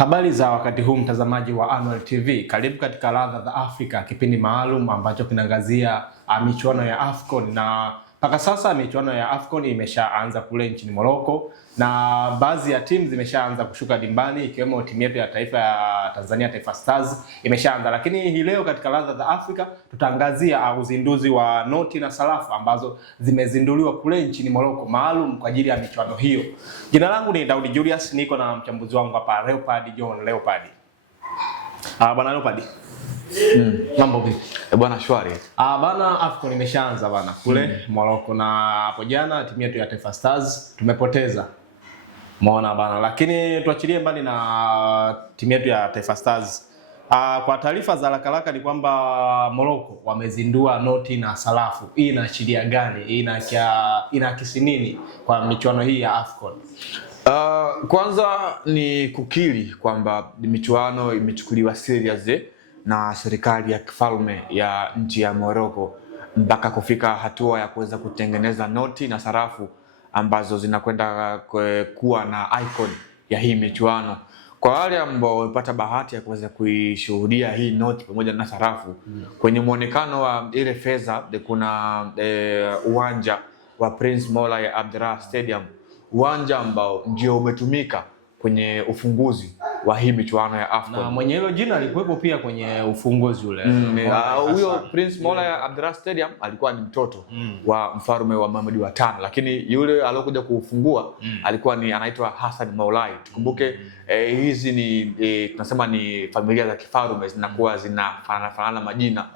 Habari za wakati huu mtazamaji wa Annual TV. Karibu katika Ladha za Afrika, kipindi maalum ambacho kinaangazia michuano ya AFCON, na mpaka sasa michuano ya AFCON imeshaanza kule nchini Morocco na baadhi ya timu zimeshaanza kushuka dimbani, ikiwemo timu yetu ya taifa ya Tanzania, Taifa Stars imeshaanza. Lakini hii leo katika Ladha za Afrika tutaangazia uzinduzi wa noti na sarafu ambazo zimezinduliwa kule nchini Morocco maalum kwa ajili ya michuano hiyo. Jina langu ni Daudi Julius, niko na mchambuzi wangu hapa Leopard John. Leopard. Bwana Leopard. Mambo vipi? Bwana shwari. Bana, AFCON imeshaanza bana kule Morocco, na hapo jana timu yetu ya Taifa Stars tumepoteza. Umeona bana, lakini tuachilie mbali na timu yetu ya Taifa Stars. Kwa taarifa za haraka ni kwamba Morocco wamezindua noti na sarafu. Hii inaashiria gani? Hii inaakisi nini kwa michuano hii ya AFCON? Kwanza ni kukiri kwamba michuano imechukuliwa serious na serikali ya kifalme ya nchi ya Morocco mpaka kufika hatua ya kuweza kutengeneza noti na sarafu ambazo zinakwenda kuwa na icon ya hii michuano. Kwa wale ambao wamepata bahati ya kuweza kuishuhudia hii noti pamoja na sarafu, kwenye muonekano wa ile fedha kuna uwanja wa Prince Moulay Abdelrahman Stadium, uwanja ambao ndio umetumika kwenye ufunguzi wa hii michuano ya AFCON. Na mwenye hilo jina alikuwepo pia kwenye ufunguzi ule. Huyo Prince Moulay Abdelrahman Stadium alikuwa ni mtoto wa mfalme wa Mohamed wa 5, lakini yule aliyokuja kufungua alikuwa ni anaitwa Hassan Moulay. Tukumbuke hizi ni tunasema ni familia za kifalme zinakuwa zinafanana majina,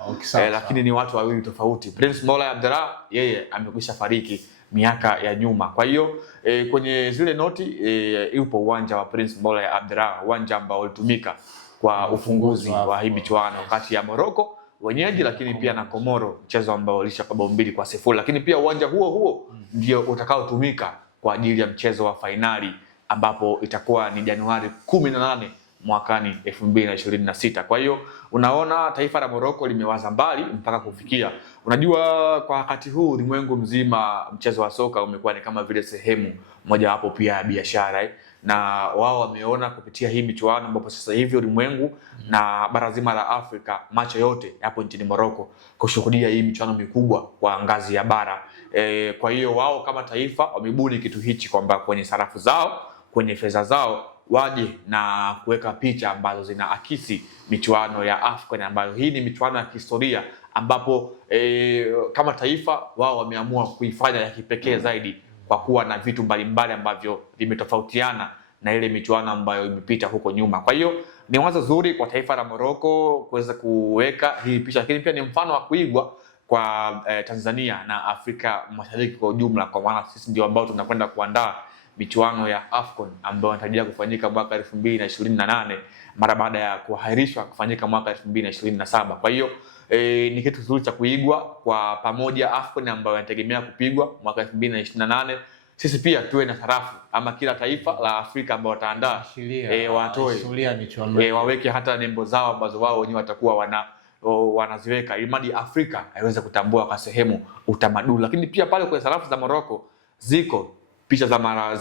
lakini ni watu wawili tofauti. Prince Moulay Abdelrahman yeye amekwisha fariki miaka ya nyuma. Kwa hiyo kwenye zile noti yupo uwanja wa Prince Moulay Abdelrahman, uwanja ambao ulitumika kwa ufunguzi wa hii michuano kati ya Morocco wenyeji, lakini pia na Komoro, mchezo ambao ulisha bao 2-0. Lakini pia uwanja huo ndio utakaotumika kwa ajili ya mchezo wa fainali ambapo itakuwa ni Januari 18 mwakani 2026. Kwa hiyo unaona taifa la Morocco limewaza mbali mpaka kufikia. Unajua kwa wakati huu ulimwengu mzima mchezo wa soka umekuwa ni kama vile sehemu moja wapo pia ya biashara, na wao wameona kupitia hii michuano ambapo sasa hivi ulimwengu na bara zima la Afrika macho yote yapo nchini Morocco kushuhudia hii michuano mikubwa kwa ngazi ya bara. Kwa hiyo wao kama taifa wamebuni kitu hichi kwamba kwenye sarafu zao, kwenye fedha zao waje na kuweka picha ambazo zinaakisi michuano ya AFCON, ambayo hii ni michuano ya kihistoria ambapo kama taifa wao wameamua kuifanya ya kipekee zaidi kwa kuwa na vitu mbalimbali ambavyo vimetofautiana na ile michuano ambayo imepita huko nyuma. Kwa hiyo ni wazo zuri kwa taifa la Morocco kuweza kuweka hii picha, lakini pia ni mfano wa kuigwa kwa Tanzania na Afrika Mashariki kwa ujumla, kwa maana sisi ndio ambao tunakwenda kuandaa michuano ya AFCON ambayo inatarajia kufanyika mwaka 2028 mara baada ya kuahirishwa kufanyika mwaka 2027. Kwa hiyo ni kitu kizuri cha kuigwa kwa pamoja. AFCON ambayo inategemea kupigwa mwaka 2028, sisi pia tuwe na sarafu ama kila taifa la Afrika ambao wataandaa watoe waweke hata nembo zao ambazo wao wenyewe watakuwa wanaziweka ili Afrika iweze kutambua kwa sehemu utamaduni. Lakini pia pale kwa sarafu za Morocco ziko picha za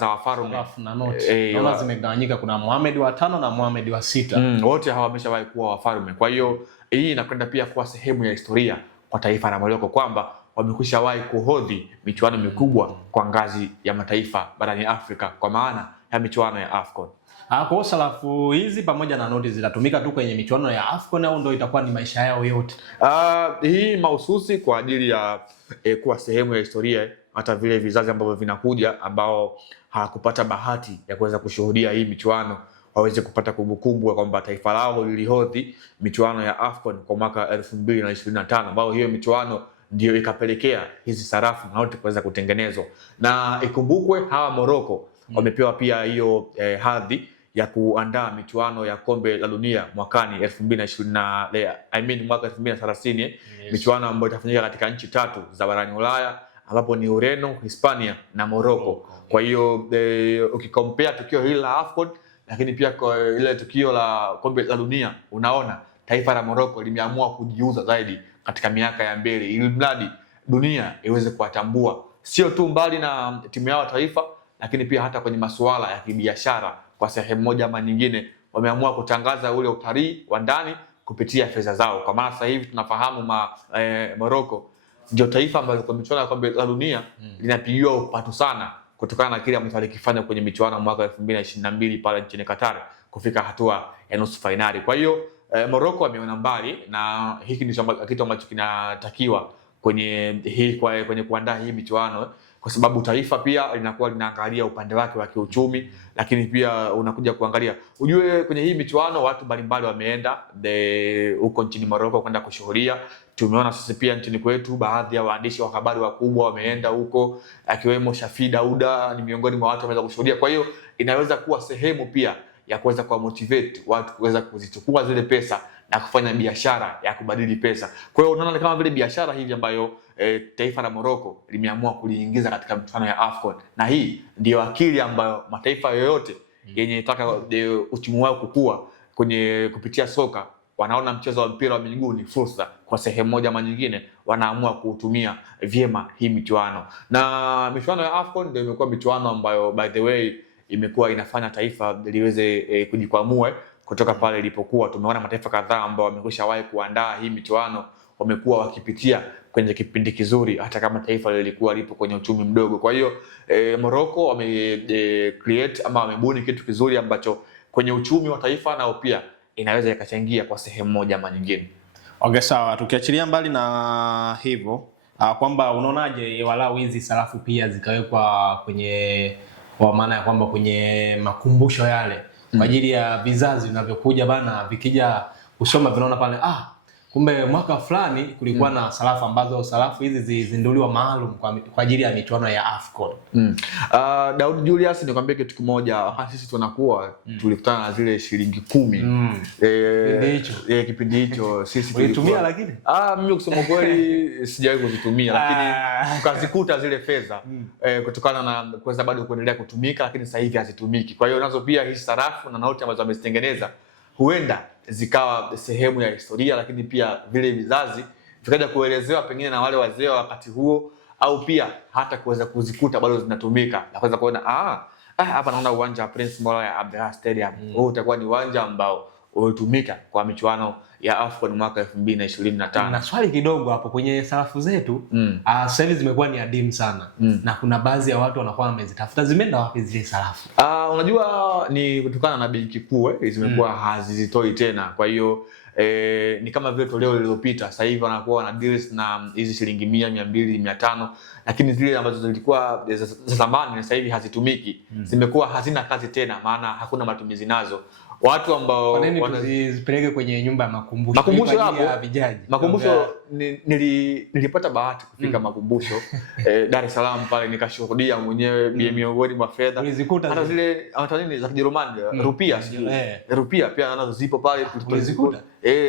wafalme na noti. Naona zimegawanyika, kuna Mohamed wa 5 na Mohamed wa 6. Wote hawa wameshawahi kuwa wafalme. Kwa hiyo hii inakwenda pia kuwa sehemu ya historia kwa taifa la Morocco kwamba wamekwishawahi kuhodhi michuano mikubwa kwa ngazi ya mataifa barani Afrika kwa maana ya michuano ya AFCON. Kwa sarafu hizi pamoja na noti zitatumika tu kwenye michuano ya AFCON au ndio itakuwa ni maisha yao yote? Hii mahususi kwa ajili ya kuwa sehemu ya historia, hata vile vizazi ambavyo vinakuja ambao hawakupata bahati ya kuweza kushuhudia hii michuano waweze kupata kumbukumbu kwamba taifa lao lilihodhi michuano ya AFCON kwa mwaka 2025, ambao hiyo michuano ndio ikapelekea hizi sarafu na noti kuweza kutengenezwa. Na ikumbukwe hawa Morocco wamepewa pia hiyo hadhi ya kuandaa michuano ya kombe la dunia mwakani 2020 mwaka 2030, michuano ambayo itafanyika katika nchi 3 za barani Ulaya ambapo ni Ureno, Hispania na Morocco. Kwa hiyo ukikompare tukio hili la AFCON lakini pia kwa ile tukio la kombe la dunia, unaona taifa la Morocco limeamua kujiuza zaidi katika miaka ya mbele ili mradi dunia iweze kuwatambua sio tu mbali na timu yao taifa, lakini pia hata kwenye masuala ya kibiashara kwa sehemu moja ama nyingine wameamua kutangaza ule utalii wa ndani kupitia fedha zao. Kwa maana sasa hivi tunafahamu Morocco ndio taifa ambalo kwa michuano ya kombe la dunia linapigiwa upatu sana kutokana na kile ambacho alikifanya kwenye michuano mwaka 2022 pale nchini Qatar kufika hatua ya nusu finali. Kwa hiyo Morocco ameona mbali, na hiki ndicho kitu ambacho kinatakiwa kwenye kuandaa hii michuano, kwa sababu taifa pia linakuwa linaangalia upande wake wa kiuchumi, lakini pia unakuja kuangalia, ujue kwenye hii michuano watu mbalimbali wameenda huko nchini Morocco kwenda kushuhudia. Tumeona sisi pia nchini kwetu baadhi ya waandishi wa habari wakubwa wameenda huko, akiwemo Shafi Dauda ni miongoni mwa watu wameweza kushuhudia. Kwa hiyo inaweza kuwa sehemu pia ya kuweza kuwa motivate watu kuweza kuzichukua zile pesa na kufanya biashara ya kubadili pesa. Kwa hiyo unaona kama vile biashara hivi ambayo taifa la Morocco limeamua kuliingiza katika michuano ya AFCON, na hii ndio akili ambayo mataifa yoyote yenye taka uchumi wao kukua kupitia soka, wanaona mchezo wa mpira wa miguu ni fursa kwa sehemu moja ama nyingine, wanaamua kuutumia vyema hii michuano. Na michuano ya AFCON ndio imekuwa michuano ambayo by the way imekuwa inafanya taifa liweze kujikwamua kutoka pale ilipokuwa. Tumeona mataifa kadhaa ambao wamekwishawahi kuandaa hii michuano wamekuwa wakipitia kwenye kipindi kizuri, hata kama taifa lilikuwa lipo kwenye uchumi mdogo. Kwa hiyo Morocco create ama wamebuni kitu kizuri ambacho kwenye uchumi wa taifa nao pia inaweza ikachangia kwa sehemu moja ama nyingine. Okay, sawa. Tukiachilia mbali na hivyo, kwamba unaonaje walau hizi sarafu pia zikawekwa kwa maana ya kwamba kwenye makumbusho yale kwa ajili ya vizazi vinavyokuja bana, vikija kusoma vinaona pale kumbe mwaka fulani kulikuwa na sarafu hizi zizinduliwa maalum kwa ajili ya michuano ya AFCON. Daud Julius, nikwambie kitu kimoja, sisi tunakuwa tulikutana na zile shilingi 10 kipindi hicho sisi tulitumia, lakini mimi kusema kweli sijawahi kuzitumia, lakini tukazikuta zile fedha kutokana na kuweza bado kuendelea kutumika, lakini sasa hivi hazitumiki. Kwa hiyo nazo pia hizi sarafu na noti ambazo wamezitengeneza huenda zikawa sehemu ya historia, lakini pia vile vizazi vikaja kuelezewa pengine na wale wazee wa wakati huo, au pia hata kuweza kuzikuta bado zinatumika na kuweza kuona hapa naona uwanja wa Prince Moulay Abdelrahman Stadium. Huu utakuwa ni uwanja ambao ulitumika kwa michuano ya AFCON mwaka 2025. Na swali kidogo hapo kwenye sarafu zetu, sasa hivi zimekuwa ni adimu sana, na kuna baadhi ya watu wanakuwa wamezitafuta, zimeenda wapi zile sarafu? Unajua ni kutokana na benki kuu zimekuwa hazizitoi tena. Kwa hiyo ni kama vile toleo lililopita, sasa hivi wanakuwa na deals na hizi shilingi 100, 200, 500, lakini zile ambazo zilikuwa za zamani sasa hivi hazitumiki, zimekuwa hazina kazi tena, maana hakuna matumizi nazo. Watu ambao wanazipeleke kwenye nyumba ya makumbusho hapo ya vijaji. Makumbusho nilipata bahati kufika makumbusho Dar es Salaam pale, nikashuhudia mwenyewe miongoni mwa fedha hata zile nini za Kijerumani, rupia pia nazo zipo pale, tulizikuta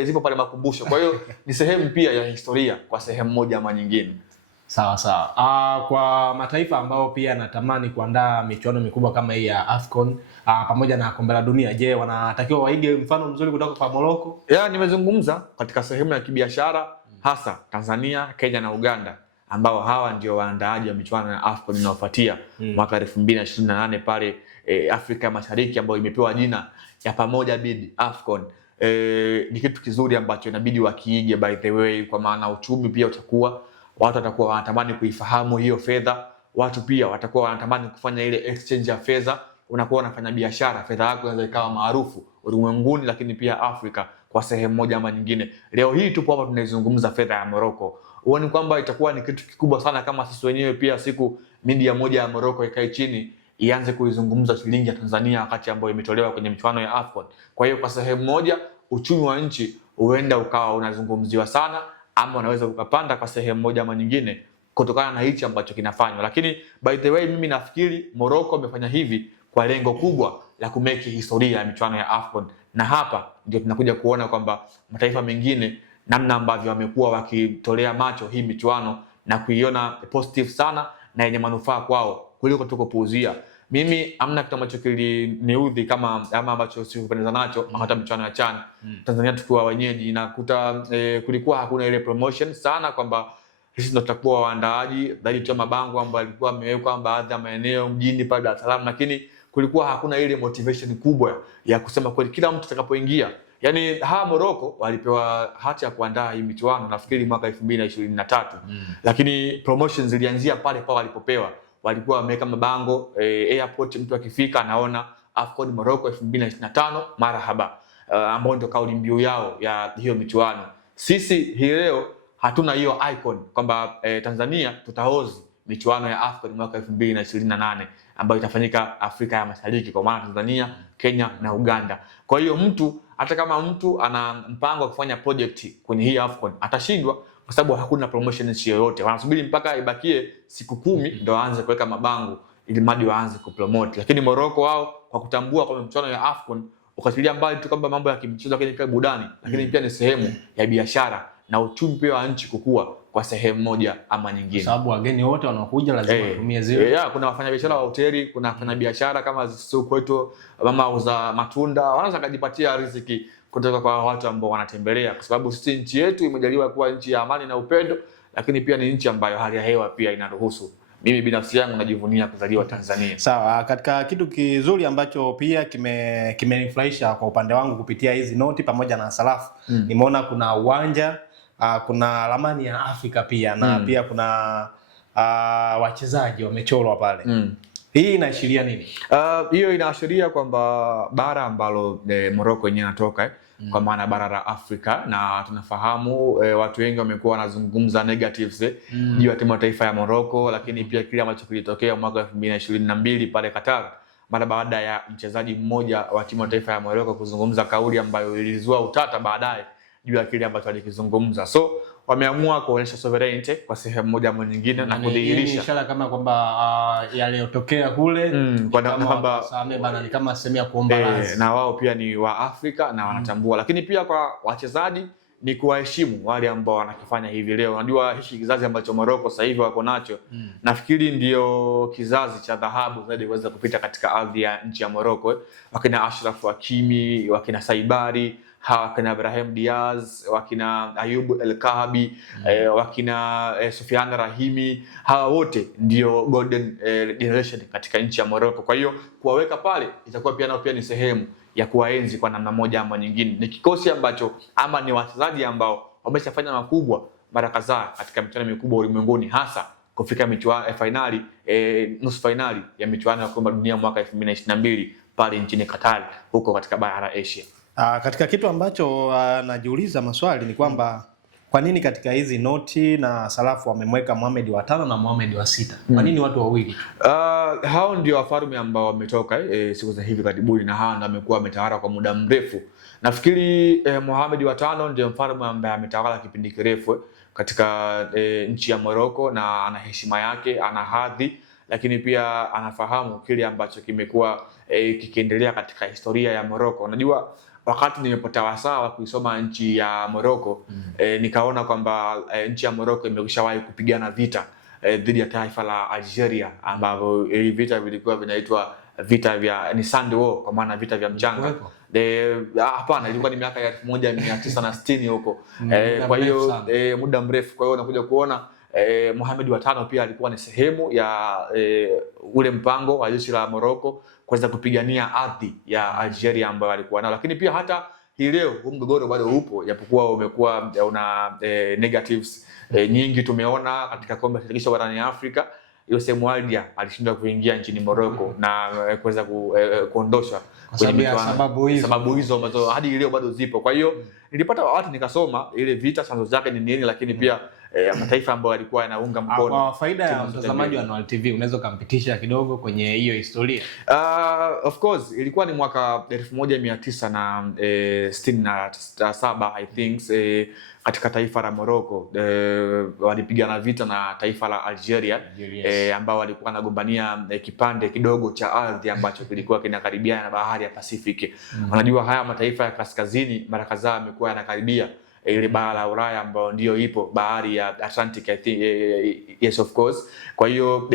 zipo pale makumbusho. Kwa hiyo ni sehemu pia ya historia kwa sehemu moja ama nyingine. Sawa sawa. Kwa mataifa ambao pia yanatamani kuandaa michuano mikubwa kama hii ya AFCON pamoja na kombe la dunia, je, wanatakiwa waige mfano mzuri kutoka kwa Morocco? Nimezungumza katika sehemu ya kibiashara, hasa Tanzania, Kenya na Uganda, ambao hawa ndio waandaaji wa michuano ya AFCON inayofuatia mwaka 2028 pale Afrika Mashariki, ambayo imepewa jina ya Pamoja Bid AFCON. Ni kitu kizuri ambacho inabidi wakiige by the way, kwa maana uchumi pia utakuwa, watu watakuwa wanatamani kuifahamu hiyo fedha, watu pia watakuwa wanatamani kufanya ile exchange ya fedha. Unakuwa unafanya biashara, fedha yako inaweza ikawa maarufu ulimwenguni, lakini pia Afrika kwa sehemu moja ama nyingine. Leo hii tupo hapa tunaizungumza fedha ya Morocco. Huoni kwamba itakuwa ni kitu kikubwa sana kama sisi wenyewe pia siku media moja ya Morocco ikae chini ianze kuizungumza shilingi ya Tanzania wakati ambayo imetolewa kwenye michuano ya AFCON. Kwa hiyo kwa sehemu moja uchumi wa nchi huenda ukawa unazungumziwa sana, ama unaweza ukapanda kwa sehemu moja ama nyingine kutokana na hichi ambacho kinafanywa. Lakini by the way, mimi nafikiri Morocco amefanya hivi kwa lengo kubwa la kumeki historia ya michuano ya AFCON, na hapa ndio tunakuja kuona kwamba mataifa mengine namna ambavyo wamekuwa wakitolea macho hii michuano na kuiona positive sana na yenye manufaa kwao kuliko tukopuuzia. Mimi amna kitu ambacho kiliniudhi kama ambacho sikupendeza nacho hata michuano ya CHAN Tanzania tukiwa wenyeji, nakuta kulikuwa hakuna ile promotion sana kwamba sisi ndio tutakuwa waandaaji, bali tu mabango ambayo yalikuwa yamewekwa baadhi ya maeneo mjini pale Dar es Salaam, lakini kulikuwa hakuna ile motivation kubwa ya kusema kweli kila mtu atakapoingia. Yaani Morocco walipewa hati ya kuandaa hii michuano nafikiri mwaka 2023. Lakini promotions zilianzia pale walipopewa. Walikuwa wameweka mabango airport, mtu akifika anaona AFCON Morocco 2025 marhaba, ambao ndio kauli mbiu yao ya hiyo michuano. Sisi hii leo hatuna hiyo icon kwamba Tanzania tutahozi michuano ya AFCON mwaka 2028 ambayo itafanyika Afrika ya Mashariki, kwa maana Tanzania, Kenya na Uganda. Kwa hiyo hata kama mtu ana mpango wa kufanya project kwenye hii AFCON atashindwa kwa sababu hakuna promotion yoyote. Wanasubiri mpaka ibakie siku 10 ndio waanze kuweka mabango ili madi waanze kupromote. Lakini Morocco wao kwa kutambua kwa michuano ya AFCON ukatilia mbali tu kwamba mambo ya kimchezo, lakini pia burudani, lakini pia ni sehemu ya biashara na uchumi pia wa nchi kukua kwa sehemu moja ama nyingine. Sababu wageni wote wanaokuja lazima watumie zile. Kuna wafanyabiashara wa hoteli, kuna wafanyabiashara kama sisi kwetu mama uza matunda, wanaweza kujipatia riziki kutoka kwa watu ambao wanatembelea, kwa sababu sisi nchi yetu imejaliwa kuwa nchi ya amani na upendo, lakini pia ni nchi ambayo hali ya hewa pia inaruhusu. Mimi binafsi yangu najivunia kuzaliwa Tanzania. Sawa, katika kitu kizuri ambacho pia kimenifurahisha kwa upande wangu kupitia hizi noti pamoja na sarafu, nimeona kuna uwanja, kuna ramani ya Afrika pia na pia kuna wachezaji wamechorwa pale. Hii inaashiria nini? Hiyo inaashiria kwamba bara ambalo Morocco yenyewe inatoka kwa maana bara la Afrika, na tunafahamu watu wengi wamekuwa wanazungumza negatives juu ya timu ya taifa ya Morocco, lakini pia kile ambacho kilitokea mwaka 2022 pale Qatar mara baada ya mchezaji mmoja wa timu ya taifa ya Morocco kuzungumza kauli ambayo ilizua utata baadaye juu ya kile ambacho alikizungumza. So wameamua kuonyesha sovereignty kwa sehemu moja ama nyingine na kudhihirisha ishara kama kwamba yale yaliyotokea kule kwamba same bana ni kama sehemu ya kuomba radhi, na wao pia ni wa Afrika na wanatambua. Lakini pia kwa wachezaji ni kuwaheshimu wale ambao wanakifanya hivi leo. Unajua hiki kizazi ambacho Morocco sasa hivi wako nacho, nafikiri ndio kizazi cha dhahabu zaidi kuweza kupita katika ardhi ya nchi ya Morocco. Wakina Ashraf Hakimi, wakina Saibari, wakina Ibrahim Diaz, wakina Ayub El Kahabi, wakina Sofiane Rahimi, hawa wote ndio golden generation katika nchi ya Morocco. Kwa hiyo kuwaweka pale itakuwa pia nao pia ni sehemu ya kuwaenzi kwa namna moja ama nyingine. Ni kikosi ambacho ama ni wachezaji ambao wameshafanya makubwa mara kadhaa katika michuano mikubwa ulimwenguni, hasa kufika michuano finali, nusu finali ya michuano ya kombe la dunia mwaka 2022 pale nchini Qatar huko katika bara la Asia. Katika kitu ambacho najiuliza maswali ni kwamba kwa nini katika hizi noti na sarafu wamemweka Mohamed wa 5 na Mohamed wa 6? Kwa nini watu wawili? Hao ndio wafalme ambao wametoka siku za hivi karibuni, na hao ndio wamekuwa wametawala kwa muda mrefu. Nafikiri Mohamed wa 5 ndio mfalme ambaye ametawala kipindi kirefu katika nchi ya Morocco, na ana heshima yake, ana hadhi, lakini pia anafahamu kile ambacho kimekuwa kikiendelea katika historia ya Morocco. Unajua wakati nimepata wasaa wa kuisoma nchi ya Morocco, nikaona kwamba nchi ya Morocco imeshawahi kupigana vita dhidi ya taifa la Algeria, ambavyo vita vilikuwa vinaitwa vita vya ni sand war, kwa maana vita vya mchanga. Hapana, ilikuwa ni miaka ya 1960 huko. Kwa hiyo muda mrefu. Kwa hiyo unakuja kuona Mohamed wa 5 pia alikuwa ni sehemu ya ule mpango wa jeshi la Morocco kuweza kupigania ardhi ya Algeria ambayo alikuwa nao. Lakini pia hata hii leo huu mgogoro bado upo, japokuwa umekuwa una negatives nyingi. Tumeona katika kombe la shirikisho barani Afrika Yosef Moualdia alishindwa kuingia nchini Morocco na kuweza kuondoshwa kwenye sababu hizo ambazo hadi leo bado zipo. Kwa hiyo nilipata wakati nikasoma ile vita chanzo zake ni nini, lakini pia mataifa ambayo yalikuwa yanaunga mkono. Kwa faida ya mtazamaji wa Annual TV, unaweza kumpitisha kidogo kwenye hiyo historia? Of course ilikuwa ni mwaka 1967 I think, katika taifa la Morocco walipigana vita na taifa la Algeria, ambao walikuwa wanagombania kipande kidogo cha ardhi ambacho kilikuwa kinakaribiana na bahari ya Pacific. Unajua haya mataifa ya kaskazini mara kadhaa yamekuwa yanakaribia ile bara la Ulaya ambayo ndio ipo bahari ya Atlantic, I think, yes of course. Kwa hiyo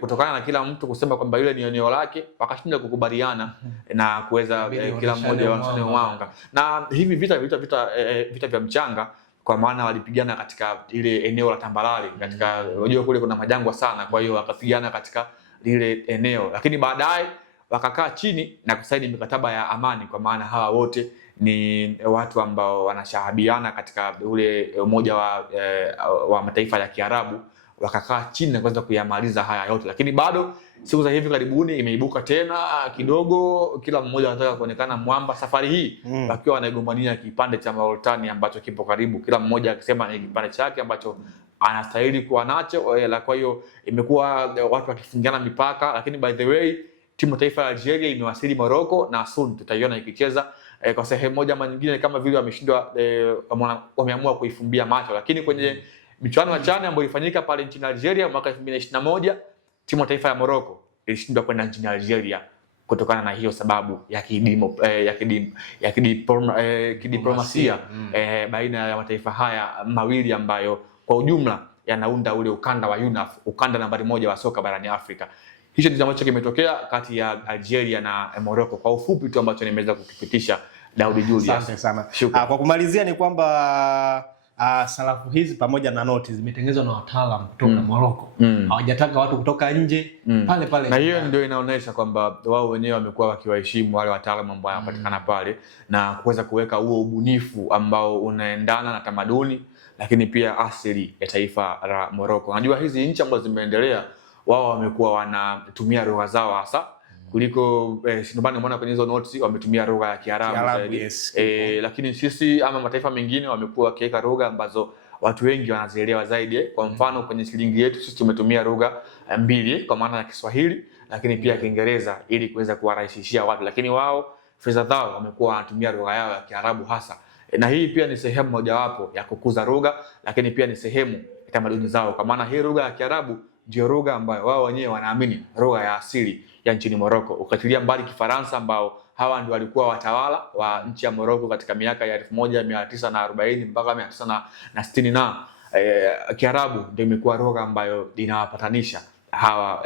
kutokana na kila mtu kusema kwamba ile ni eneo lake, wakashinda kukubaliana na kuweza kila mmoja waachane mwanga. Na hivi vita vya mchanga, kwa maana walipigana katika ile eneo la tambarare, katika unajua kule kuna majangwa sana, kwa hiyo wakapigana katika lile eneo. Lakini baadaye wakakaa chini na kusaini mikataba ya amani, kwa maana hawa wote ni watu ambao wanashahabiana katika ule umoja wa mataifa ya Kiarabu, wakakaa chini na kuanza kuyamaliza haya yote. Lakini bado siku za hivi karibuni imeibuka tena kidogo, kila mmoja anataka kuonekana mwamba. Safari hii wakiwa wanaigombania kipande cha Mauritania ambacho kipo karibu, kila mmoja akisema ni kipande chake ambacho anastahili kuwa nacho. Kwa hiyo imekuwa watu wakifungiana mipaka, lakini by the way timu taifa ya Algeria imewasili Morocco na soon tutaiona ikicheza kwa sehemu moja ama nyingine, kama vile wameshindwa wameamua kuifumbia macho. Lakini kwenye michuano ya CHAN ambayo ilifanyika pale nchini Algeria mwaka 2021, timu taifa ya Morocco ilishindwa kwenda nchini Algeria kutokana na hiyo sababu ya kidiplomasia baina ya mataifa haya mawili ambayo kwa ujumla yanaunda ule ukanda wa UNAF, ukanda nambari 1 wa soka barani Afrika. Hicho ndicho ambacho kimetokea kati ya Algeria na Morocco. Kwa ufupi tu ambacho nimeweza kukipitisha, Daudi Julius. Asante sana. Kwa kumalizia ni kwamba sarafu hizi pamoja na noti zimetengenezwa na wataalamu kutoka Morocco. Hawajataka watu kutoka nje pale pale. Na hiyo ndio inaonyesha kwamba wao wenyewe wamekuwa wakiwaheshimu wale wataalamu ambao wanapatikana pale na kuweza kuweka huo ubunifu ambao unaendana na tamaduni lakini pia asili ya taifa la Morocco. Unajua hizi nchi ambazo zimeendelea wao wamekuwa wanatumia lugha zao hasa kuliko sinobani umeona kwenye hizo notes wametumia lugha ya Kiarabu zaidi. Yes, lakini sisi ama mataifa mengine wamekuwa wakiweka lugha ambazo watu wengi wanazielewa zaidi. Kwa mfano kwenye shilingi yetu sisi tumetumia lugha mbili kwa maana ya Kiswahili lakini pia Kiingereza ili kuweza kuwarahisishia watu, lakini wao fedha zao wamekuwa wanatumia lugha yao ya Kiarabu hasa. Na hii pia ni sehemu mojawapo ya kukuza lugha, lakini pia ni sehemu ya tamaduni zao, kwa maana hii lugha ya Kiarabu ndio lugha ambayo wao wenyewe wanaamini lugha ya asili ya nchini Morocco. Ukatilia mbali Kifaransa ambao hawa ndio walikuwa watawala wa nchi ya Morocco katika miaka ya 1940 mpaka 1960 Kiarabu ndio imekuwa lugha ambayo inawapatanisha hawa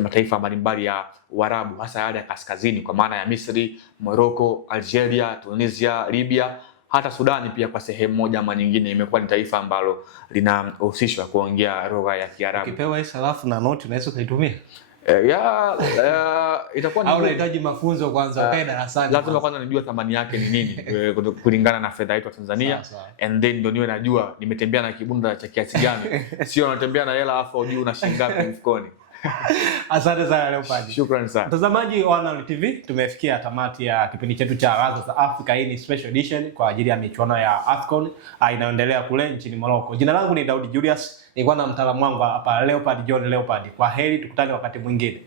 mataifa mbalimbali ya Uarabu hasa yale ya kaskazini kwa maana ya Misri, Morocco, Algeria, Tunisia, Libya, hata Sudani pia kwa sehemu moja ama nyingine imekuwa ni taifa ambalo linahusishwa kuongea lugha ya Kiarabu. Ukipewa hii sarafu na noti unaweza kuitumia? Itakuwa ni au unahitaji mafunzo kwanza ukae darasani. Lazima kwanza nijue thamani yake ni nini kulingana na fedha yetu ya Tanzania. And then ndio niwe najua nimetembea na kibunda cha kiasi gani. Sio unatembea na hela afu hujui una shilingi ngapi mfukoni. Asante sana Leopard. Shukrani sana. Mtazamaji wa One TV, tumefikia tamati ya kipindi chetu cha Ladha za Afrika. Hii ni special edition kwa ajili ya michuano ya AFCON inayoendelea kule nchini Morocco. Jina langu ni Daudi Julius. Nilikuwa na mtaalamu wangu hapa Leopard John Leopard. Kwa heri, tukutane wakati mwingine.